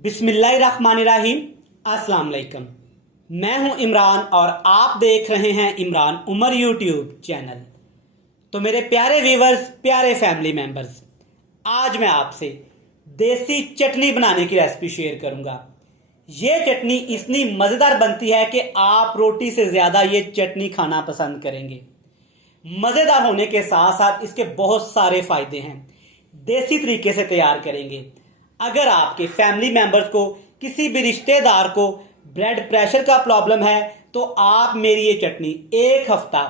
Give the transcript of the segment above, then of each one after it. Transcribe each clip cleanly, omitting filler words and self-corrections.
बिस्मिल्लाहिर्रहमानिर्रहीम। अस्सलाम वालेकुम। मैं हूं इमरान और आप देख रहे हैं इमरान उमर यूट्यूब चैनल। तो मेरे प्यारे व्यूवर्स, प्यारे फैमिली मेंबर्स, आज मैं आपसे देसी चटनी बनाने की रेसिपी शेयर करूंगा। ये चटनी इतनी मज़ेदार बनती है कि आप रोटी से ज़्यादा ये चटनी खाना पसंद करेंगे। मज़ेदार होने के साथ साथ इसके बहुत सारे फ़ायदे हैं। देसी तरीके से तैयार करेंगे। अगर आपके फैमिली मेंबर्स को, किसी भी रिश्तेदार को ब्लड प्रेशर का प्रॉब्लम है तो आप मेरी ये चटनी एक हफ्ता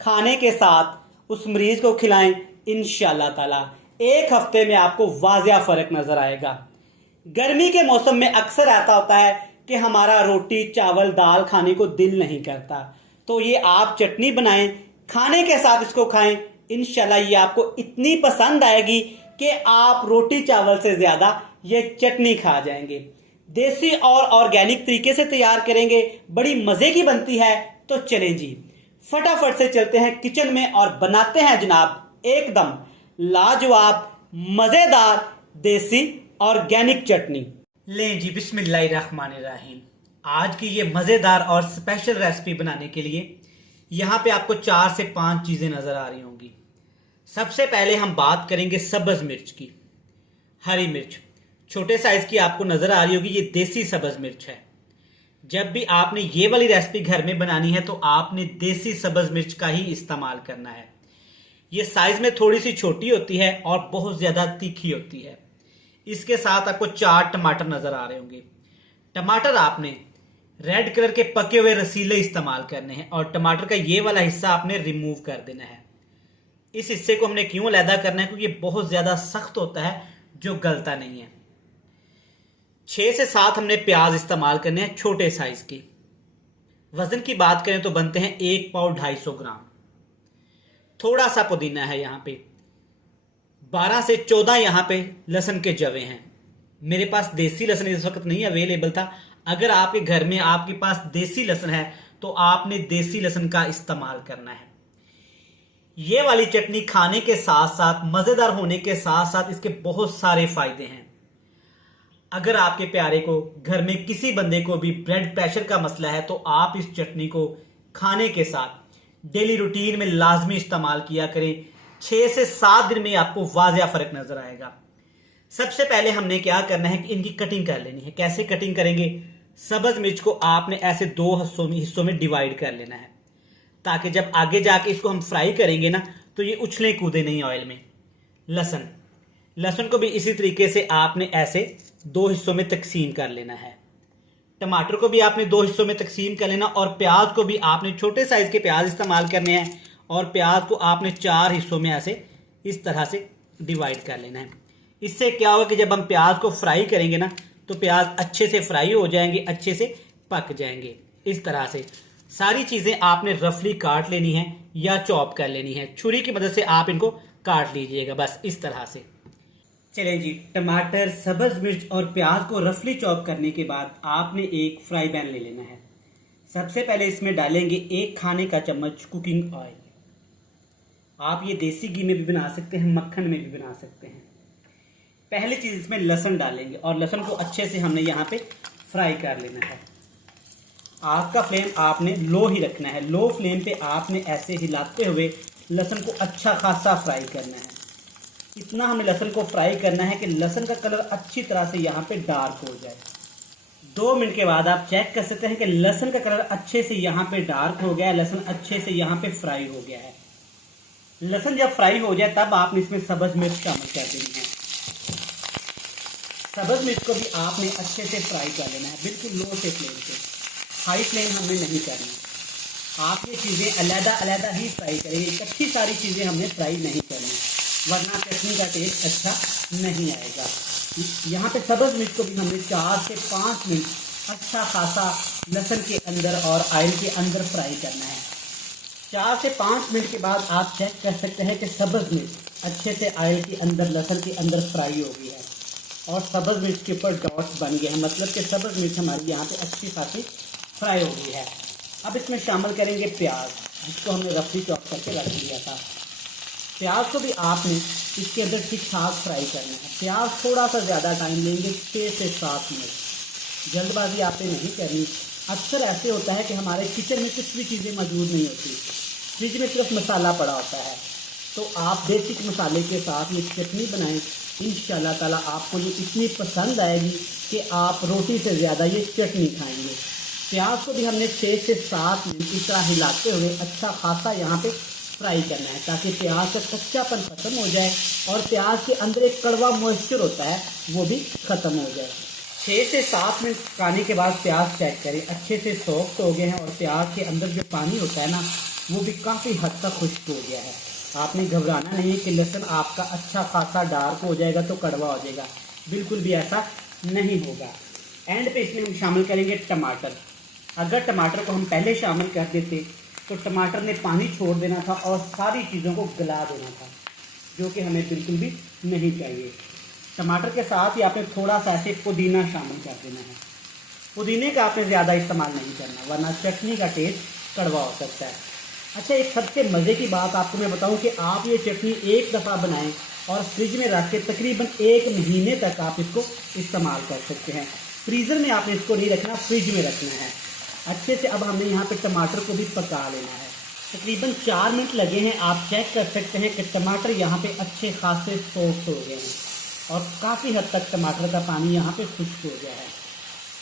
खाने के साथ उस मरीज को खिलाएं। इंशाल्लाह ताला एक हफ्ते में आपको वाजिया फर्क नजर आएगा। गर्मी के मौसम में अक्सर ऐसा होता है कि हमारा रोटी चावल दाल खाने को दिल नहीं करता, तो ये आप चटनी बनाएं, खाने के साथ इसको खाएं। इंशाल्लाह ये आपको इतनी पसंद आएगी कि आप रोटी चावल से ज्यादा ये चटनी खा जाएंगे। देसी और ऑर्गेनिक तरीके से तैयार करेंगे, बड़ी मजे की बनती है। तो चलें जी, फटाफट से चलते हैं किचन में और बनाते हैं जनाब एकदम लाजवाब मजेदार देसी ऑर्गेनिक चटनी। लें जी, बिस्मिल्लाहिर्रहमानिर्रहीम। आज की ये मजेदार और स्पेशल रेसिपी बनाने के लिए यहाँ पे आपको 4 से 5 चीजें नजर आ रही होंगी। सबसे पहले हम बात करेंगे सब्ज मिर्च की। हरी मिर्च छोटे साइज की आपको नजर आ रही होगी, ये देसी सब्ज मिर्च है। जब भी आपने ये वाली रेसिपी घर में बनानी है तो आपने देसी सब्ज मिर्च का ही इस्तेमाल करना है। ये साइज में थोड़ी सी छोटी होती है और बहुत ज्यादा तीखी होती है। इसके साथ आपको 4 टमाटर नजर आ रहे होंगे। टमाटर आपने रेड कलर के पके हुए रसीले इस्तेमाल करने हैं और टमाटर का ये वाला हिस्सा आपने रिमूव कर देना है। इस हिस्से को हमने क्यों अलहदा करना है, क्योंकि ये बहुत ज्यादा सख्त होता है जो गलता नहीं है। 6 से 7 हमने प्याज इस्तेमाल करने हैं छोटे साइज के। वजन की बात करें तो बनते हैं 1 पाव 250 ग्राम। थोड़ा सा पुदीना है यहाँ पे। 12 से 14 यहाँ पे लहसुन के जवे हैं। मेरे पास देसी लहसुन इस वक्त नहीं अवेलेबल था। अगर आपके घर में आपके पास देसी लहसुन है तो आपने देसी लहसुन का इस्तेमाल करना है। ये वाली चटनी खाने के साथ साथ मजेदार होने के साथ साथ इसके बहुत सारे फायदे हैं। अगर आपके प्यारे को, घर में किसी बंदे को भी ब्लड प्रेशर का मसला है तो आप इस चटनी को खाने के साथ डेली रूटीन में लाजमी इस्तेमाल किया करें। 6 से 7 दिन में आपको वाजिया फर्क नजर आएगा। सबसे पहले हमने क्या करना है कि इनकी कटिंग कर लेनी है। कैसे कटिंग करेंगे? सब्ज मिर्च को आपने ऐसे 2 हिस्सों में डिवाइड कर लेना है, ताकि जब आगे जाके इसको हम फ्राई करेंगे ना तो ये उछले कूदे नहीं ऑयल में। लहसुन को भी इसी तरीके से आपने ऐसे 2 हिस्सों में तकसीम कर लेना है। टमाटर को भी आपने 2 हिस्सों में तकसीम कर लेना और प्याज को भी आपने छोटे साइज के प्याज इस्तेमाल करने हैं और प्याज को आपने 4 हिस्सों में ऐसे इस तरह से डिवाइड कर लेना है। इससे क्या होगा कि जब हम प्याज को फ्राई करेंगे ना तो प्याज अच्छे से फ्राई हो जाएंगे, अच्छे से पक जाएंगे। इस तरह से सारी चीजें आपने रफली काट लेनी है या चॉप कर लेनी है। छुरी की मदद से आप इनको काट लीजिएगा, बस इस तरह से। चलें जी, टमाटर, सब्ज मिर्च और प्याज को रफली चॉप करने के बाद आपने एक फ्राई पैन ले लेना है। सबसे पहले इसमें डालेंगे 1 खाने का चम्मच कुकिंग ऑयल। आप ये देसी घी में भी बना सकते हैं, मक्खन में भी बना सकते हैं। पहली चीज इसमें लहसुन डालेंगे और लहसुन को अच्छे से हमने यहाँ पे फ्राई कर लेना है। आग का फ्लेम आपने लो ही रखना है। लो फ्लेम पे आपने ऐसे हिलाते हुए लहसुन को अच्छा खासा फ्राई करना है। इतना हमें लहसुन को फ्राई करना है कि लहसुन का कलर अच्छी तरह से यहाँ पे डार्क हो जाए। 2 मिनट के बाद आप चेक कर सकते हैं कि लहसुन का कलर अच्छे से यहाँ पे डार्क हो गया है, लहसुन अच्छे से यहाँ पे फ्राई हो गया है। लहसुन जब फ्राई हो जाए तब आपने इसमें सब्ज मिर्च शामिल कर देनी है। सब्ज मिर्च को भी आपने अच्छे से फ्राई कर लेना है, बिल्कुल लो से फ्लेम पे। हाई फ्लेम हमने नहीं करना। आप ये चीज़ें अलग-अलग ही फ्राई करेंगे, इकट्ठी सारी चीज़ें हमने फ्राई नहीं करनी, वरना चटनी का टेस्ट अच्छा नहीं आएगा। यहाँ पे सब्ज मिर्च को भी हमने 4 से 5 मिनट अच्छा खासा लहसुन के अंदर और ऑयल के अंदर फ्राई करना है। 4 से 5 मिनट के बाद आप चेक कर सकते हैं कि सब्ज मिर्च अच्छे से ऑयल के अंदर, लहसुन के अंदर फ्राई हो गई है और सब्ज मिर्च के ऊपर डॉट्स बन गए हैं, मतलब कि सब्ज मिर्च हमारी यहाँ पे अच्छी खासी फ्राई हो गई है। अब इसमें शामिल करेंगे प्याज, जिसको हमने रफली चॉप करके रख लिया था। प्याज को भी आपने इसके अंदर ठीक ठाक फ्राई करना है। प्याज थोड़ा सा ज़्यादा टाइम लेंगे, 6 से 7 मिनट। जल्दबाजी आपने नहीं करनी। अक्सर ऐसे होता है कि हमारे किचन में कुछ भी चीज़ें मौजूद नहीं होती, फ्रिज में सिर्फ मसाला पड़ा होता है। तो आप बेसिक मसाले के साथ ये चटनी बनाएं, इंशाल्लाह ताला आपको ये इतनी पसंद आएगी कि आप रोटी से ज़्यादा ये चटनी खाएंगे। प्याज को भी हमने 6 से 7 मिनट इस तरह हिलाते हुए अच्छा खासा यहाँ पे फ्राई करना है, ताकि प्याज का कच्चापन ख़त्म हो जाए और प्याज के अंदर एक कड़वा मॉइस्चर होता है वो भी ख़त्म हो जाए। 6 से 7 मिनट पकाने के बाद प्याज चेक करें, अच्छे से सॉफ्ट हो गए हैं और प्याज के अंदर जो पानी होता है ना वो भी काफ़ी हद तक खुश्क हो गया है। आपने घबराना नहीं है कि लहसुन आपका अच्छा खासा डार्क हो जाएगा तो कड़वा हो जाएगा, बिल्कुल भी ऐसा नहीं होगा। एंड पे इसमें हम शामिल करेंगे टमाटर। अगर टमाटर को हम पहले शामिल कर देते तो टमाटर ने पानी छोड़ देना था और सारी चीज़ों को गला देना था, जो कि हमें बिल्कुल भी नहीं चाहिए। टमाटर के साथ ही आपने थोड़ा सा ऐसे पुदीना शामिल कर देना है। पुदीने का आपने ज़्यादा इस्तेमाल नहीं करना, वरना चटनी का टेस्ट कड़वा हो सकता है। अच्छा, एक सबसे मज़े की बात आपको मैं बताऊं कि आप ये चटनी एक दफ़ा बनाएं और फ्रिज में रख के तकरीबन 1 महीने तक आप इसको इस्तेमाल कर सकते हैं। फ्रीज़र में आपने इसको नहीं रखना, फ्रिज में रखना है। अच्छे से अब हमने यहाँ पे टमाटर को भी पका लेना है। तकरीबन 4 मिनट लगे हैं। आप चेक कर सकते हैं कि टमाटर यहाँ पे अच्छे खासे सॉफ्ट हो गए हैं और काफ़ी हद तक टमाटर का पानी यहाँ पे खुश्क हो गया है।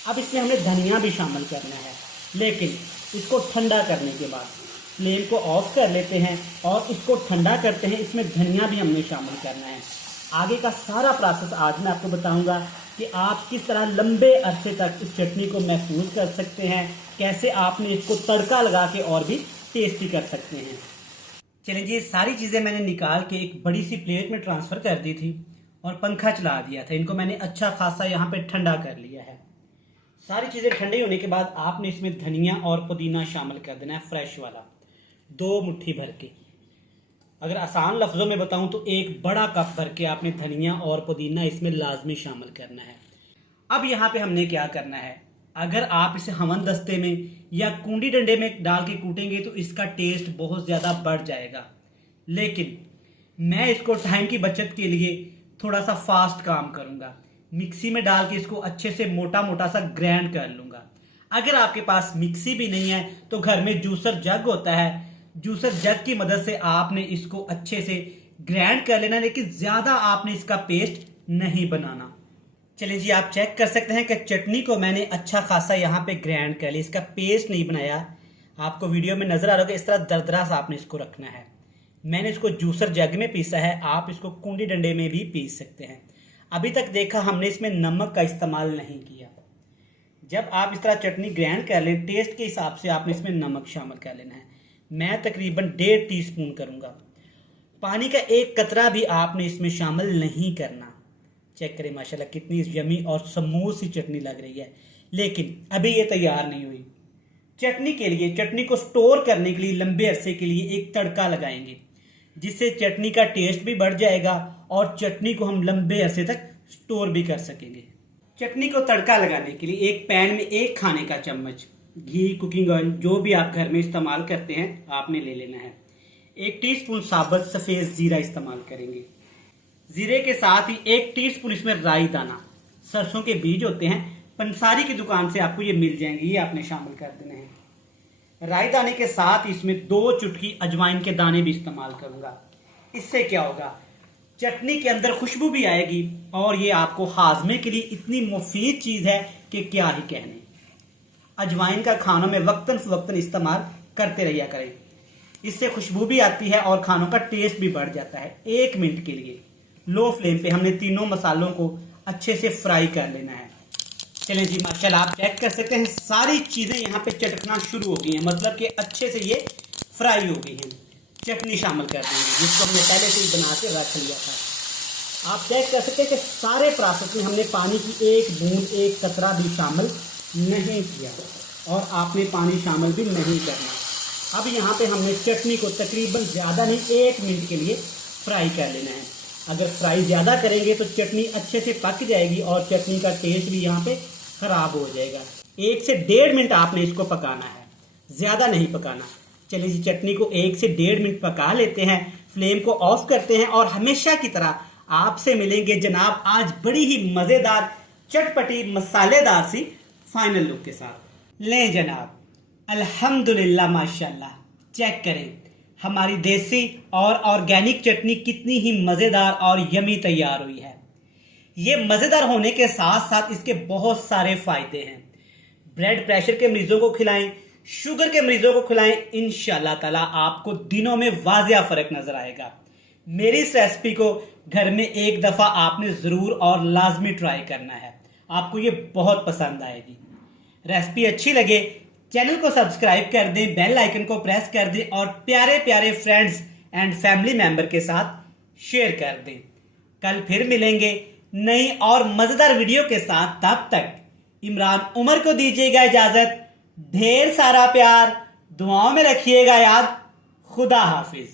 अब इसमें हमने धनिया भी शामिल करना है, लेकिन इसको ठंडा करने के बाद फ्लेम को ऑफ कर लेते हैं और इसको ठंडा करते हैं। इसमें धनिया भी हमने शामिल करना है। आगे का सारा प्रोसेस आज मैं आपको बताऊंगा कि आप किस तरह लंबे अरसे तक इस चटनी को महफूज कर सकते हैं, कैसे आपने इसको तड़का लगा के और भी टेस्टी कर सकते हैं। चलिए जी, सारी चीज़ें मैंने निकाल के एक बड़ी सी प्लेट में ट्रांसफ़र कर दी थी और पंखा चला दिया था। इनको मैंने अच्छा खासा यहाँ पे ठंडा कर लिया है। सारी चीज़ें ठंडी होने के बाद आपने इसमें धनिया और पुदीना शामिल कर देना है, फ्रेश वाला 2 मुट्ठी भर के। अगर आसान लफ्ज़ों में बताऊं तो 1 बड़ा कप भर के आपने धनिया और पुदीना इसमें लाजमी शामिल करना है। अब यहाँ पे हमने क्या करना है, अगर आप इसे हमन दस्ते में या कूंडी डंडे में डाल के कूटेंगे तो इसका टेस्ट बहुत ज़्यादा बढ़ जाएगा, लेकिन मैं इसको टाइम की बचत के लिए थोड़ा सा फास्ट काम करूँगा। मिक्सी में डाल के इसको अच्छे से मोटा मोटा सा ग्राइंड कर लूँगा। अगर आपके पास मिक्सी भी नहीं है तो घर में जूसर जग होता है, जूसर जग की मदद से आपने इसको अच्छे से ग्राइंड कर लेना, लेकिन ज़्यादा आपने इसका पेस्ट नहीं बनाना। चलिए जी, आप चेक कर सकते हैं कि चटनी को मैंने अच्छा खासा यहाँ पे ग्राइंड कर लिया, इसका पेस्ट नहीं बनाया। आपको वीडियो में नज़र आ रहा होगा, इस तरह दरदरा सा आपने इसको रखना है। मैंने इसको जूसर जग में पीसा है, आप इसको कूंडी डंडे में भी पीस सकते हैं। अभी तक देखा हमने इसमें नमक का इस्तेमाल नहीं किया। जब आप इस तरह चटनी ग्राइंड कर लें, टेस्ट के हिसाब से आपने इसमें नमक शामिल कर लेना है। मैं तकरीबन 1.5 टीस्पून करूँगा। पानी का 1 कतरा भी आपने इसमें शामिल नहीं करना। चेक करें माशाल्लाह कितनी यमी और स्मूथ सी चटनी लग रही है, लेकिन अभी ये तैयार नहीं हुई। चटनी के लिए, चटनी को स्टोर करने के लिए लंबे अरसे के लिए एक तड़का लगाएंगे, जिससे चटनी का टेस्ट भी बढ़ जाएगा और चटनी को हम लंबे अरसे तक स्टोर भी कर सकेंगे। चटनी को तड़का लगाने के लिए एक पैन में 1 खाने का चम्मच घी, कुकिंग ऑयल, जो भी आप घर में इस्तेमाल करते हैं आपने ले लेना है। 1 टीस्पून साबुत सफ़ेद ज़ीरा इस्तेमाल करेंगे। ज़ीरे के साथ ही 1 टीस्पून इसमें राई दाना, सरसों के बीज होते हैं, पंसारी की दुकान से आपको ये मिल जाएंगे, ये आपने शामिल कर देने हैं। राई दाने के साथ इसमें 2 चुटकी अजवाइन के दाने भी इस्तेमाल करूँगा। इससे क्या होगा, चटनी के अंदर खुशबू भी आएगी और ये आपको हाजमे के लिए इतनी मुफीद चीज़ है कि क्या ही कहने। अजवाइन का खानों में वक्तन फवक्तन इस्तेमाल करते रहिया करें, इससे खुशबू भी आती है और खानों का टेस्ट भी बढ़ जाता है। 1 मिनट के लिए लो फ्लेम पे हमने तीनों मसालों को अच्छे से फ्राई कर लेना है। चलें जी, माशाल्लाह आप चेक कर सकते हैं सारी चीज़ें यहाँ पे चटकना शुरू हो गई हैं, मतलब कि अच्छे से ये फ्राई हो गई हैं। चटनी शामिल कर देंगे जिसको हमने पहले से ही बना के रख लिया था। आप चेक कर सकते हैं कि सारे प्रोसेस में हमने पानी की 1 बूंद 1 कतरा भी शामिल नहीं किया और आपने पानी शामिल भी नहीं करना। अब यहाँ पे हमने चटनी को तकरीबन ज़्यादा नहीं 1 मिनट के लिए फ्राई कर लेना है। अगर फ्राई ज़्यादा करेंगे तो चटनी अच्छे से पक जाएगी और चटनी का टेस्ट भी यहाँ पे ख़राब हो जाएगा। 1 से 1.5 मिनट आपने इसको पकाना है, ज़्यादा नहीं पकाना। चलिए जी, चटनी को 1 से 1.5 मिनट पका लेते हैं, फ्लेम को ऑफ करते हैं और हमेशा की तरह आपसे मिलेंगे जनाब आज बड़ी ही मजेदार चटपटी मसालेदार सी फाइनल लुक के साथ। लें जनाब, अल्हम्दुलिल्लाह माशाल्लाह, चेक करें हमारी देसी और ऑर्गेनिक चटनी कितनी ही मजेदार और यमी तैयार हुई है। ये मजेदार होने के साथ साथ इसके बहुत सारे फायदे हैं। ब्लड प्रेशर के मरीजों को खिलाएं, शुगर के मरीजों को खिलाएं, इंशाल्लाह ताला आपको दिनों में वाजिया फर्क नजर आएगा। मेरी इस रेसिपी को घर में एक दफा आपने जरूर और लाजमी ट्राई करना है, आपको ये बहुत पसंद आएगी। रेसिपी अच्छी लगे चैनल को सब्सक्राइब कर दें, बेल आइकन को प्रेस कर दें और प्यारे प्यारे फ्रेंड्स एंड फैमिली मेंबर के साथ शेयर कर दें। कल फिर मिलेंगे नई और मजेदार वीडियो के साथ। तब तक इमरान उमर को दीजिएगा इजाजत। ढेर सारा प्यार, दुआओं में रखिएगा याद। खुदा हाफिज।